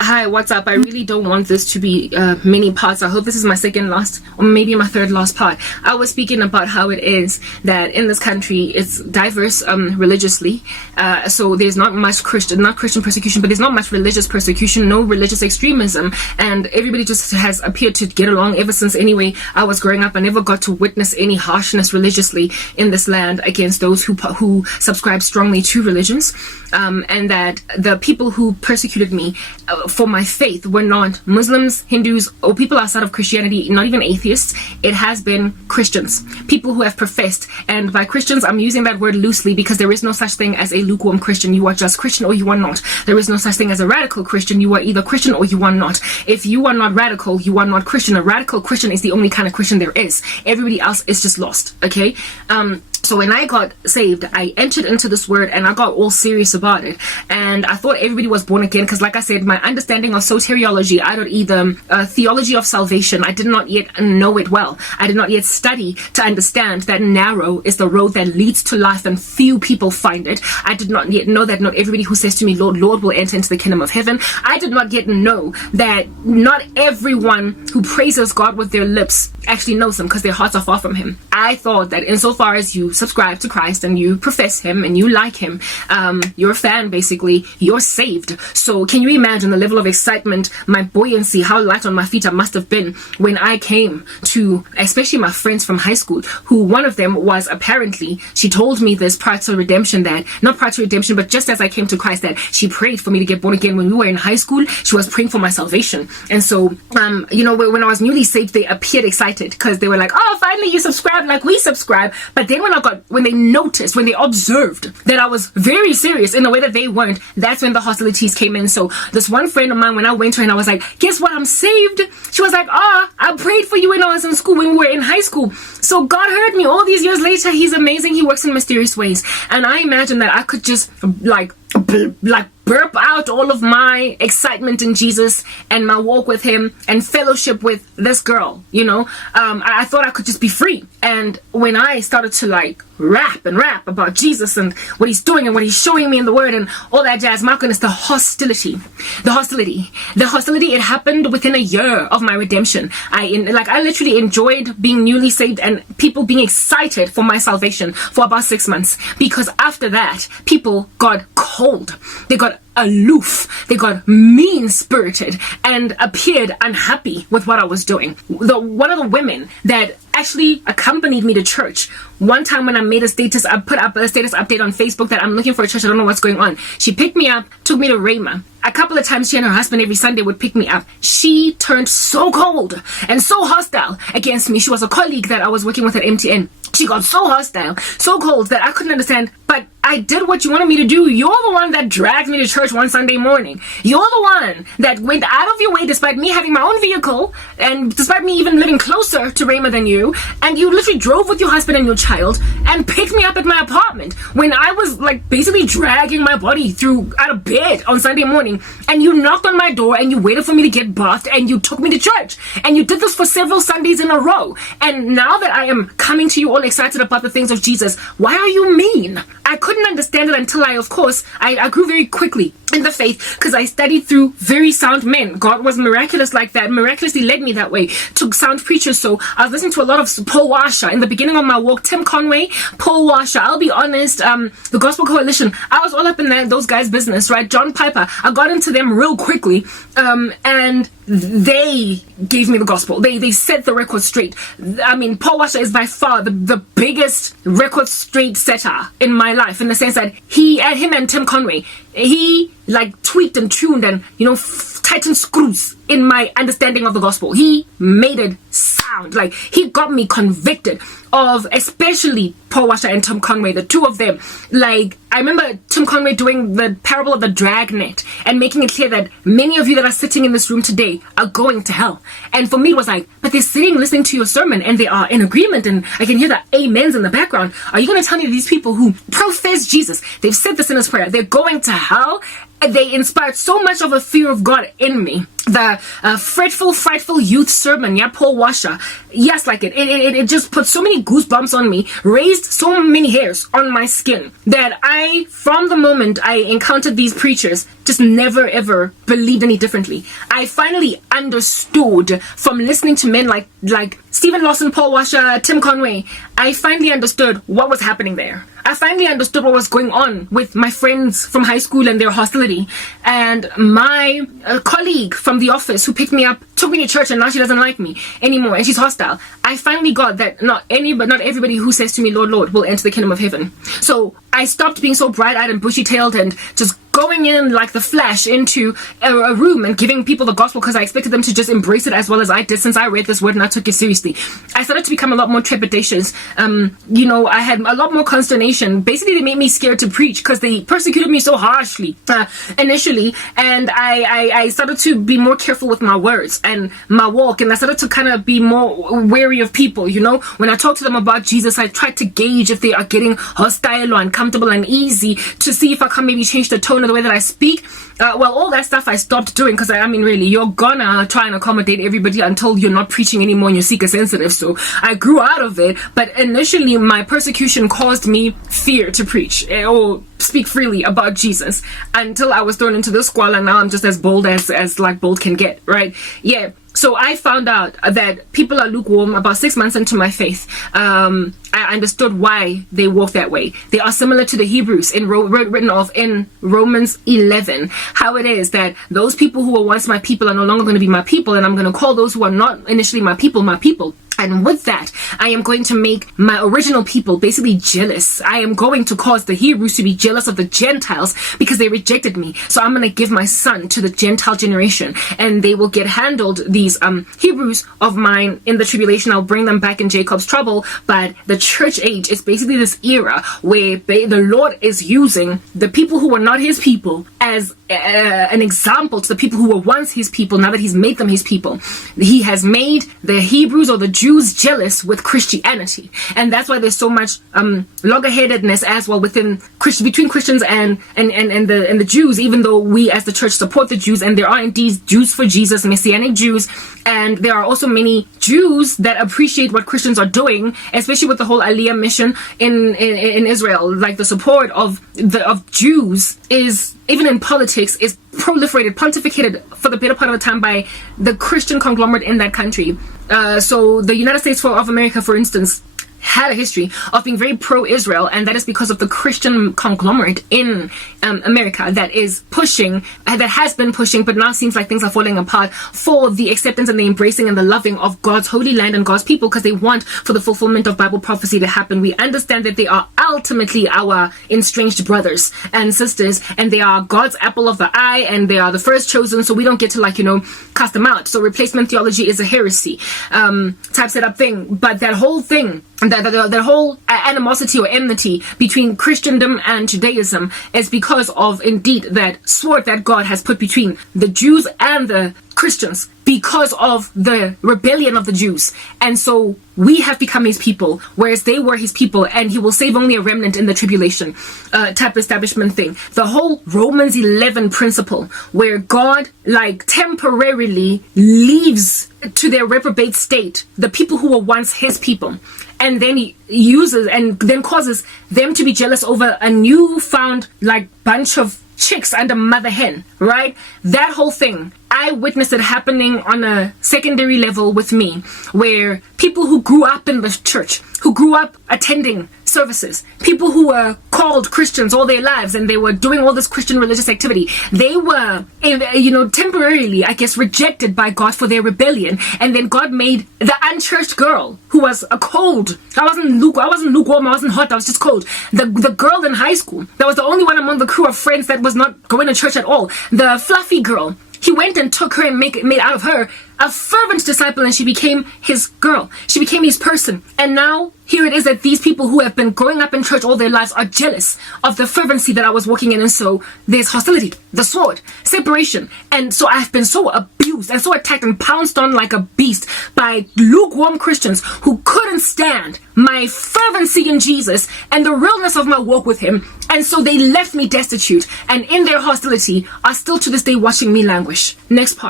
Hi, what's up? I really don't want this to be many parts. I hope this is my second last, or maybe my third last part. I was speaking about how it is that in this country it's diverse religiously. So there's not much Christian persecution, but there's not much religious persecution, no religious extremism, and everybody just has appeared to get along ever since. Anyway, I was growing up, I never got to witness any harshness religiously in this land against those who subscribe strongly to religions, and that the people who persecuted me for my faith were not Muslims, Hindus, or people outside of Christianity, not even atheists. It has been Christians, people who have professed, and by Christians I'm using that word loosely because there is no such thing as a lukewarm Christian. You are just Christian or you are not. There is no such thing as a radical Christian. You are either Christian or you are not. If you are not radical, you are not Christian. A radical Christian is the only kind of Christian there is. Everybody else is just lost, okay? So when I got saved, I entered into this word and I got all serious about it. And I thought everybody was born again because, like I said, my understanding of soteriology, I don't either theology of salvation, I did not yet know it well. I did not yet study to understand that narrow is the road that leads to life and few people find it. I did not yet know that not everybody who says to me, Lord, Lord, will enter into the kingdom of heaven. I did not yet know that not everyone who praises God with their lips actually knows him because their hearts are far from him. I thought that insofar as you subscribe to Christ and you profess him and you like him, you're a fan basically, you're saved. So can you imagine the level of excitement, my buoyancy, how light on my feet I must have been when I came to, especially my friends from high school, who one of them was apparently, she told me this prior to redemption, that not prior to redemption but just as I came to Christ, that she prayed for me to get born again. When we were in high school, she was praying for my salvation. And so you know, when I was newly saved, they appeared excited because they were like, oh, finally you subscribe like we subscribe. But then when they noticed, when they observed that I was very serious in a way that they weren't, that's when the hostilities came in. So this one friend of mine, when I went to her and I was like, guess what, I'm saved, she was like, I prayed for you when I was in school, when we were in high school. So God heard me all these years later. He's amazing. He works in mysterious ways. And I imagine that I could just like burp out all of my excitement in Jesus and my walk with him and fellowship with this girl, you know. I thought I could just be free. And when I started to like rap about Jesus and what he's doing and what he's showing me in the word and all that jazz, my goodness, the hostility, it happened within a year of my redemption. I literally enjoyed being newly saved and people being excited for my salvation for about 6 months, because after that people got cold, they got aloof, they got mean-spirited and appeared unhappy with what I was doing. One of the women that actually accompanied me to church, one time when I made a status, I put up a status update on Facebook that I'm looking for a church, I don't know what's going on. She picked me up, took me to Rhema. A couple of times she and her husband every Sunday would pick me up. She turned so cold and so hostile against me. She was a colleague that I was working with at MTN. She got so hostile, so cold that I couldn't understand. But I did what you wanted me to do. You're the one that dragged me to church one Sunday morning. You're the one that went out of your way, despite me having my own vehicle and despite me even living closer to Rhema than you, and you literally drove with your husband and your child and picked me up at my apartment when I was like basically dragging my body out of bed on Sunday morning, and you knocked on my door and you waited for me to get bathed and you took me to church, and you did this for several Sundays in a row. And now that I am coming to you all excited about the things of Jesus, why are you mean? I couldn't understand it until I grew very quickly in the faith because I studied through very sound men. God was miraculous like that, miraculously led me that way to sound preachers. So I was listening to a lot of Paul Washer in the beginning of my walk, Tim Conway, Paul Washer. I'll be honest, the Gospel Coalition, I was all up in those guys' business, right? John Piper, I got into them real quickly, and they gave me the gospel. They set the record straight. I mean, Paul Washer is by far the biggest record straight setter in my life, in the sense that him and Tim Conway, he like tweaked and tuned and, you know, tightened screws in my understanding of the gospel. He made it sound like he got me convicted of, especially Paul Washer and Tim Conway, the two of them. Like, I remember Tim Conway doing the parable of the dragnet and making it clear that many of you that are sitting in this room today are going to hell. And for me, it was like, but they're sitting listening to your sermon and they are in agreement and I can hear the amens in the background. Are you going to tell me that these people who profess Jesus, they've said this in his prayer, they're going to hell? They inspired so much of a fear of God in me. The fretful, frightful youth sermon, yeah, Paul Washer. Yes, like it just put so many goosebumps on me, raised so many hairs on my skin that from the moment I encountered these preachers just never ever believed any differently. I finally understood from listening to men like Stephen Lawson, Paul Washer, Tim Conway. I finally understood what was happening there. I finally understood what was going on with my friends from high school and their hostility. And my colleague from the office who picked me up took me to church, and now she doesn't like me anymore and she's hostile. I finally got that not everybody who says to me, Lord, Lord, will enter the kingdom of heaven. So I stopped being so bright-eyed and bushy-tailed and just going in like the Flash into a room and giving people the gospel because I expected them to just embrace it as well as I did, since I read this word and I took it seriously. I started to become a lot more trepidatious. I had a lot more consternation. Basically, they made me scared to preach because they persecuted me so harshly initially, and I started to be more careful with my words and my walk, and I started to kind of be more wary of people. When I talk to them about Jesus, I try to gauge if they are getting hostile or uncomfortable and easy to see if I can maybe change the tone of the way that I speak. All that stuff I stopped doing because really, you're gonna try and accommodate everybody until you're not preaching anymore and you're seeker sensitive. So I grew out of it, but initially my persecution caused me fear to preach or speak freely about Jesus until I was thrown into the squall, and now I'm just as bold as like bold can get, right? Yeah. So I found out that people are lukewarm about 6 months into my faith. I understood why they walk that way. They are similar to the Hebrews written of in Romans 11. How it is that those people who were once my people are no longer going to be my people, and I'm going to call those who are not initially my people, my people. And with that, I am going to make my original people basically jealous. I am going to cause the Hebrews to be jealous of the Gentiles because they rejected me. So I'm going to give my son to the Gentile generation, and they will get handled, these Hebrews of mine, in the tribulation. I'll bring them back in Jacob's trouble. But the church age is basically this era where the Lord is using the people who were not his people as an example to the people who were once his people. Now that he's made them his people, he has made the Hebrews or the Jews jealous with Christianity, and that's why there's so much loggerheadedness as well between Christians and the Jews. Even though we as the church support the Jews, and there are indeed Jews for Jesus, Messianic Jews, and there are also many Jews that appreciate what Christians are doing, especially with the whole Aliyah mission in Israel. Like the support of Jews is, even in politics, is proliferated, pontificated for the better part of the time by the Christian conglomerate in that country. So the United States of America, for instance, had a history of being very pro-Israel, and that is because of the Christian conglomerate in America that is pushing, that has been pushing, but now seems like things are falling apart, for the acceptance and the embracing and the loving of God's holy land and God's people, because they want for the fulfillment of Bible prophecy to happen. We understand that they are ultimately our estranged brothers and sisters, and they are God's apple of the eye, and they are the first chosen, so we don't get to cast them out. So replacement theology is a heresy type setup thing. But that whole thing, that whole animosity or enmity between Christendom and Judaism is because of, indeed, that sword that God has put between the Jews and the Christians because of the rebellion of the Jews. And so we have become his people, whereas they were his people, and he will save only a remnant in the tribulation type establishment thing. The whole Romans 11 principle, where God temporarily leaves to their reprobate state the people who were once his people, and then he uses and then causes them to be jealous over a newfound bunch of chicks under mother hen, right? That whole thing, I witnessed it happening on a secondary level with me, where people who grew up in the church, who grew up attending services, people who were called Christians all their lives, and they were doing all this Christian religious activity, they were, temporarily, I guess, rejected by God for their rebellion. And then God made the unchurched girl, who was a cold, I wasn't lukewarm, I wasn't hot, I was just cold. The girl in high school, that was the only one among the crew of friends that was not going to church at all. The fluffy girl, he went and took her and made out of her a fervent disciple, and she became his girl. She became his person. And now here it is that these people who have been growing up in church all their lives are jealous of the fervency that I was walking in. And so there's hostility, the sword, separation. And so I've been so abused and so attacked and pounced on like a beast by lukewarm Christians who couldn't stand my fervency in Jesus and the realness of my walk with him. And so they left me destitute, and in their hostility are still to this day watching me languish. Next part.